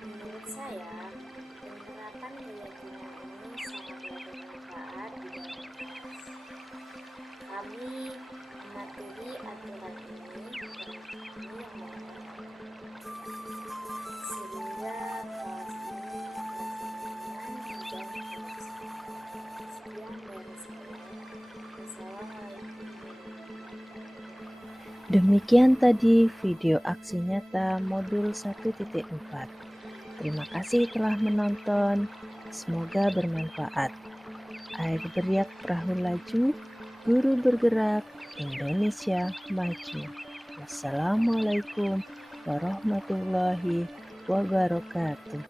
Menurut saya, penerapan keyakinan ini sangat bermanfaat di dalam kelas. Kami mematuhi aturan ini karena kami yang melakukan, sehingga kelas ini berkeyakinan di dalam kelas. Sekian dari saya. Wassalamualaikum. Demikian tadi video aksi nyata modul 1.4. Terima kasih telah menonton, semoga bermanfaat. Air beriak perahu laju, guru bergerak, Indonesia maju. Wassalamualaikum warahmatullahi wabarakatuh.